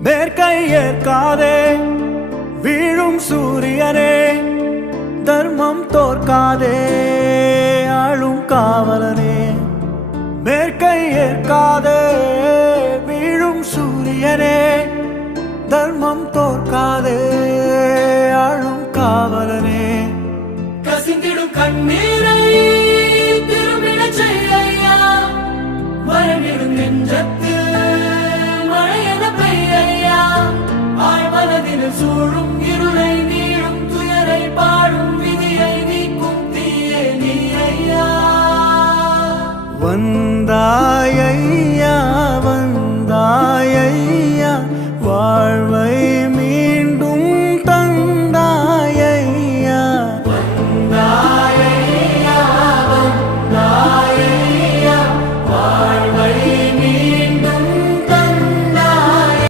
மேற்கை ஏற்காதே வீழும் சூரியனே, தர்மம் தோற்காதே ஆளும் காவலனே. மேற்கை ஏற்காதே வீழும் சூரியனே, தர்மம் தோற்காதே ஆளும் காவலனே. கசிந்திடும் கண்ணீர்